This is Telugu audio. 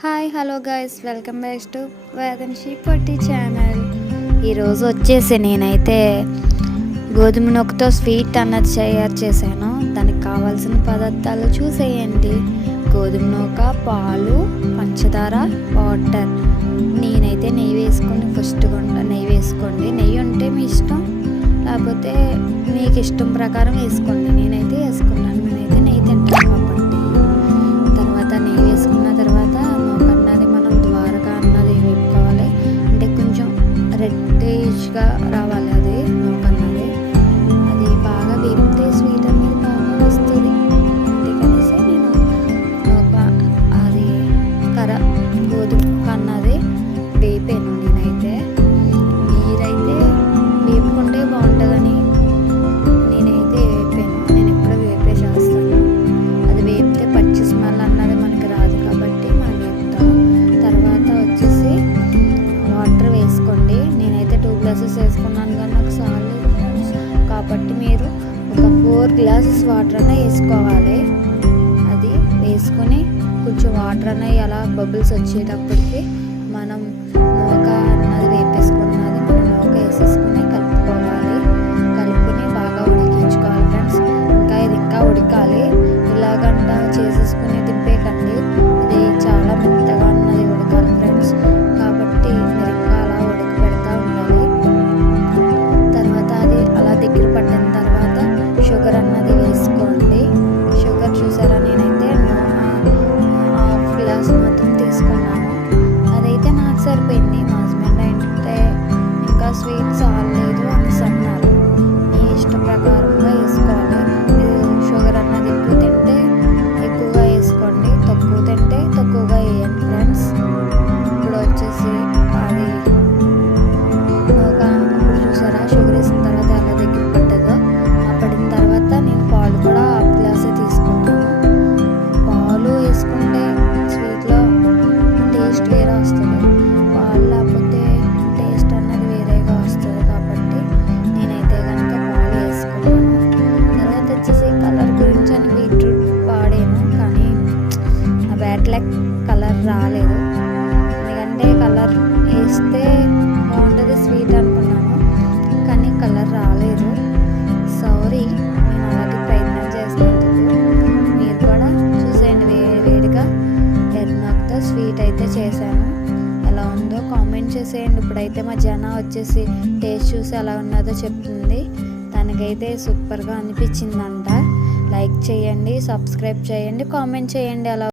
Hi hello guys, welcome back to Vedanshi Potti channel. ఈరోజు వచ్చేసి నేనైతే గోధుమ నూకతో స్వీట్ అన్నది తయారు చేశాను. దానికి కావాల్సిన పదార్థాలు చూసేయండి. గోధుమ నూక, పాలు, పంచదార, వాటర్. నేనైతే నెయ్యి వేసుకొని ఫస్ట్ నెయ్యి వేసుకోండి. నెయ్యి ఉంటే మీ ఇష్టం, లేకపోతే మీకు ఇష్టం ప్రకారం వేసుకోండి. నేనైతే వేసుకున్నాను, నేనైతే నెయ్యి తింటాను కాబట్టి. తర్వాత నెయ్యి వేసుకున్న తర్వాత నూక అన్నది మనం ద్వారగా అన్నది వేపుకోవాలి. అంటే కొంచెం రెడ్డిష్గా రావాలి అది నూక అన్నది. అది బాగా వేపితే స్వీట్ అనేది బాగా వస్తుంది. అందుకనేసి నేను నూక అది గోధుమ అన్నది వేపాను. మీరైతే వేపుకుంటే బాగుంటుందని నేనైతే వేపాను. నేను ఎప్పుడూ వేపే చేస్తాను. అది వేపితే పచ్చి స్మెల్ అన్నది మనకి రాదు కాబట్టి మనం వేపుతాం. తర్వాత వచ్చేసి వాటర్ వేసుకోండి. నేనైతే 2 గ్లాసెస్ వేసుకున్నాను, కానీ నాకు చాలేదు ఫ్రెండ్స్. కాబట్టి మీరు ఒక 4 గ్లాసెస్ వాటర్ అన్న వేసుకోవాలి. అది వేసుకొని కొంచెం వాటర్ అన్నవి అలా బబుల్స్ వచ్చేటప్పటికి మనం నూక అన్నది వేపేసుకున్నది మనం నూక వేసేసుకుని కలుపుకోవాలి. కలుపుకొని బాగా ఉడికించుకోవాలి ఫ్రెండ్స్. ఇది ఇంకా ఉడకాలి. ఇలాగంట చేసేసుకుని తిప్పేకండి. ఇది చాలా మెత్తగా అన్నది ఉడకాలి ఫ్రెండ్స్. కాబట్టి మీరు ఇంకా అలా ఉడకబెడతా ఉండాలి. తర్వాత అది అలా దగ్గర పట్టిన తర్వాత షుగర్ అన్నది వేసుకోండి. షుగర్ చూసారా, నేనైతే 1/2 గ్లాస్ మొత్తం తీసుకున్నాను. అదైతే నాకు సరిపోయింది. మా హస్బెండ్ అంటే ఇంకా స్వీట్ చాలలేదు అనేసి అన్నారు. మీ ఇష్ట ప్రకారంగా వేసుకోవాలి. షుగర్ అన్నది ఎక్కువ తింటే ఎక్కువగా వేసుకోండి, తక్కువ తింటే తక్కువగా వేయండి ఫ్రెండ్స్. ఇప్పుడు వచ్చేసి అది ఒక ఇప్పుడు చూసారా, షుగర్ వేసిన తర్వాత ఎలా దగ్గర పట్టదో. పడిన తర్వాత నేను పాలు కూడా 1/2 గ్లాసే తీసుకున్నాను. పాలు వేసుకుంటే స్వీట్లో టేస్ట్ వేరే వస్తుంది. పాలు లేకపోతే టేస్ట్ అన్నది వేరేగా వస్తుంది. కాబట్టి నేనైతే కనుక పాలు వేసుకున్నాను. తర్వాత వచ్చేసి కలర్ గురించి అని బీట్రూట్ వాడాను, కానీ ఆ బ్యాట్లెక్ కలర్ రాలేదు. ఎందుకంటే కలర్ వేస్తే బాగుంటుంది స్వీట్ అనుకున్నాను, కానీ కలర్ రాలేదు. సారీ, నేను అలాగే ప్రయత్నం చేసినందుకు. మీరు కూడా చూసేయండి. వేడిగా ఎర్రనూకతో స్వీట్ అయితే చేశాను. ఎలా ఉందో కామెంట్ చేసేయండి. ఇప్పుడైతే మా జన వచ్చేసి టేస్ట్ చూసి ఎలా ఉన్నదో చెప్తుంది. తనకైతే సూపర్గా అనిపించిందంట. లైక్ చేయండి, సబ్స్క్రైబ్ చేయండి, కామెంట్ చేయండి. అలా